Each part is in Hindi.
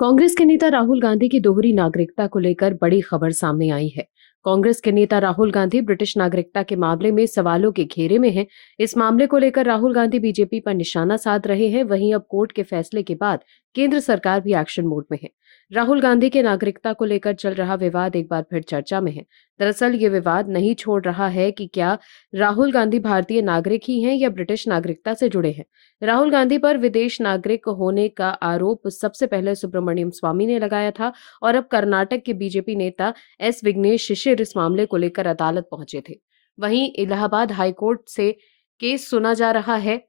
कांग्रेस के नेता राहुल गांधी की दोहरी नागरिकता को लेकर बड़ी खबर सामने आई है। कांग्रेस के नेता राहुल गांधी ब्रिटिश नागरिकता के मामले में सवालों के घेरे में हैं। इस मामले को लेकर राहुल गांधी बीजेपी पर निशाना साध रहे हैं। वहीं अब कोर्ट के फैसले के बाद केंद्र सरकार भी एक्शन मोड में है। राहुल गांधी के नागरिकता को लेकर चल रहा विवाद एक बार फिर चर्चा में है। दरअसल ये विवाद नहीं छोड़ रहा है कि क्या राहुल गांधी भारतीय नागरिक ही हैं या ब्रिटिश नागरिकता से जुड़े हैं। राहुल गांधी पर विदेश नागरिक होने का आरोप सबसे पहले सुब्रमण्यम स्वामी ने लगाया था और अब कर्नाटक के बीजेपी नेता एस विघ्नेश शिशिर इस मामले को लेकर अदालत पहुंचे थे। वहीं इलाहाबाद हाईकोर्ट से केस सुना जा रहा है,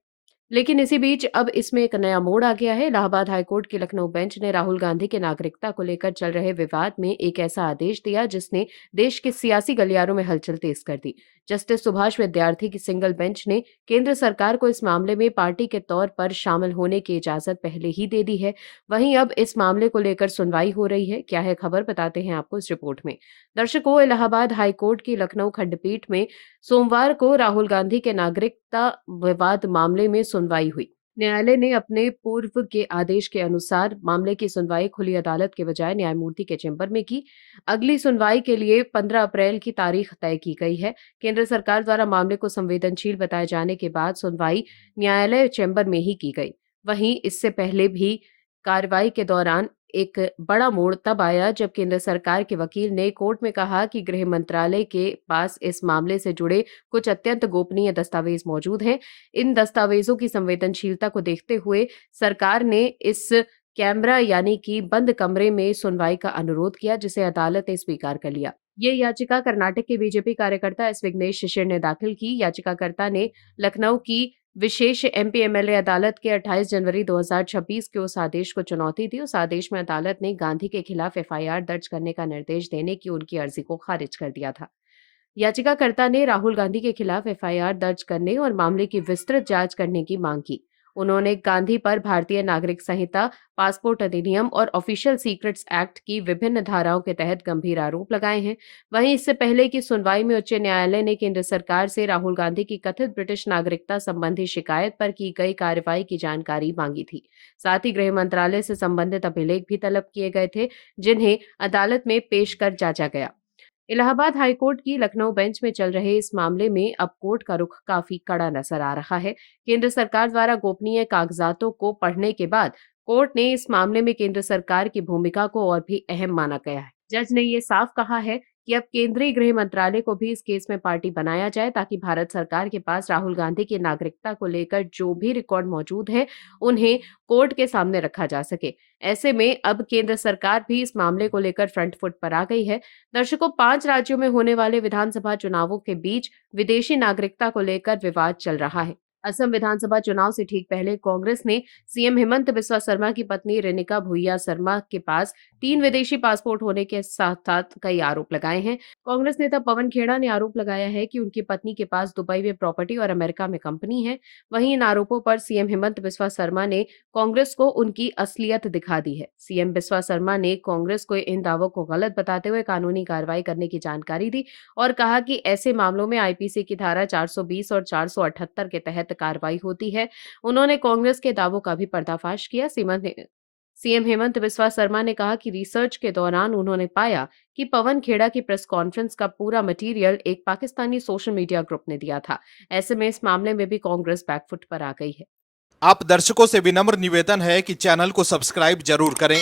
लेकिन इसी बीच अब इसमें एक नया मोड़ आ गया है। इलाहाबाद हाईकोर्ट की लखनऊ बेंच ने राहुल गांधी के नागरिकता को लेकर चल रहे विवाद में एक ऐसा आदेश दिया जिसने देश के सियासी गलियारों में हलचल तेज कर दी। जस्टिस सुभाष विद्यार्थी की सिंगल बेंच ने केंद्र सरकार को इस मामले में पार्टी के तौर पर शामिल होने की इजाजत पहले ही दे दी है। वहीं अब इस मामले को लेकर सुनवाई हो रही है। क्या है खबर, बताते हैं आपको इस रिपोर्ट में। दर्शकों, इलाहाबाद हाईकोर्ट की लखनऊ खंडपीठ में सोमवार को राहुल गांधी के नागरिकता विवाद मामले में सुनवाई हुई। न्यायालय ने अपने पूर्व के आदेश के अनुसार मामले की सुनवाई खुली अदालत के बजाय न्यायमूर्ति के चैम्बर में की। अगली सुनवाई के लिए 15 अप्रैल की तारीख तय की गई है। केंद्र सरकार द्वारा मामले को संवेदनशील बताए जाने के बाद सुनवाई न्यायालय चैम्बर में ही की गई। वहीं इससे पहले भी कार्रवाई के दौरान एक बड़ा मोड़ तब आया जब केंद्र सरकार के वकील ने कोर्ट में कहा कि गृह मंत्रालय के पास इस मामले से जुड़े कुछ अत्यंत गोपनीय दस्तावेज मौजूद हैं। इन दस्तावेजों की संवेदनशीलता को देखते हुए सरकार ने इस कैमरा यानी कि बंद कमरे में सुनवाई का अनुरोध किया, जिसे अदालत ने स्वीकार कर लिया। ये याचिका कर्नाटक के बीजेपी कार्यकर्ता एस विघ्नेश शिशिर ने दाखिल की। याचिकाकर्ता ने लखनऊ की विशेष एमपी एमएलए अदालत के 28 जनवरी 2026 के उस आदेश को चुनौती दी। उस आदेश में अदालत ने गांधी के खिलाफ एफआईआर दर्ज करने का निर्देश देने की उनकी अर्जी को खारिज कर दिया था। याचिकाकर्ता ने राहुल गांधी के खिलाफ एफआईआर दर्ज करने और मामले की विस्तृत जांच करने की मांग की। उन्होंने गांधी पर भारतीय नागरिक संहिता, पासपोर्ट अधिनियम और ऑफिशियल सीक्रेट्स एक्ट की विभिन्न धाराओं के तहत गंभीर आरोप लगाए हैं। वहीं इससे पहले की सुनवाई में उच्च न्यायालय ने केंद्र सरकार से राहुल गांधी की कथित ब्रिटिश नागरिकता संबंधी शिकायत पर की गई कार्रवाई की जानकारी मांगी थी। साथ ही गृह मंत्रालय से संबंधित अभिलेख भी तलब किए गए थे, जिन्हें अदालत में पेश कर जांचा गया। इलाहाबाद हाईकोर्ट की लखनऊ बेंच में चल रहे इस मामले में अब कोर्ट का रुख काफी कड़ा नजर आ रहा है। केंद्र सरकार द्वारा गोपनीय कागजातों को पढ़ने के बाद कोर्ट ने इस मामले में केंद्र सरकार की भूमिका को और भी अहम माना गया है। जज ने ये साफ कहा है कि अब केंद्रीय गृह मंत्रालय को भी इस केस में पार्टी बनाया जाए ताकि भारत सरकार के पास राहुल गांधी की नागरिकता को लेकर जो भी रिकॉर्ड मौजूद है उन्हें कोर्ट के सामने रखा जा सके। ऐसे में अब केंद्र सरकार भी इस मामले को लेकर फ्रंट फुट पर आ गई है। दर्शकों, 5 राज्यों में होने वाले विधानसभा चुनावों के बीच विदेशी नागरिकता को लेकर विवाद चल रहा है। असम विधानसभा चुनाव से ठीक पहले कांग्रेस ने सीएम हेमंत बिस्वा शर्मा की पत्नी रेणुका भुइया शर्मा के पास 3 विदेशी पासपोर्ट होने के साथ-साथ कई आरोप लगाए हैं। कांग्रेस नेता पवन खेड़ा ने आरोप लगाया है कि उनकी पत्नी के पास दुबई में प्रॉपर्टी और अमेरिका में कंपनी है। वहीं इन आरोपों पर सीएम हेमंत बिस्वा शर्मा ने कांग्रेस को उनकी असलियत दिखा दी है। सीएम बिस्वा शर्मा ने कांग्रेस को इन दावों को गलत बताते हुए कानूनी कार्रवाई करने की जानकारी दी और कहा कि ऐसे मामलों में आईपीसी की धारा 420 और 478 के तहत कार्रवाई होती है। उन्होंने कांग्रेस के दावों का भी पर्दाफाश किया। सीएम हेमंत बिस्वा शर्मा ने कहा कि रिसर्च के दौरान उन्होंने पाया कि पवन खेड़ा की प्रेस कॉन्फ्रेंस का पूरा मटेरियल एक पाकिस्तानी सोशल मीडिया ग्रुप ने दिया था। ऐसे में इस मामले में भी कांग्रेस बैकफुट पर आ गई है। आप दर्शकों से विनम्र निवेदन है कि चैनल को सब्सक्राइब जरूर करें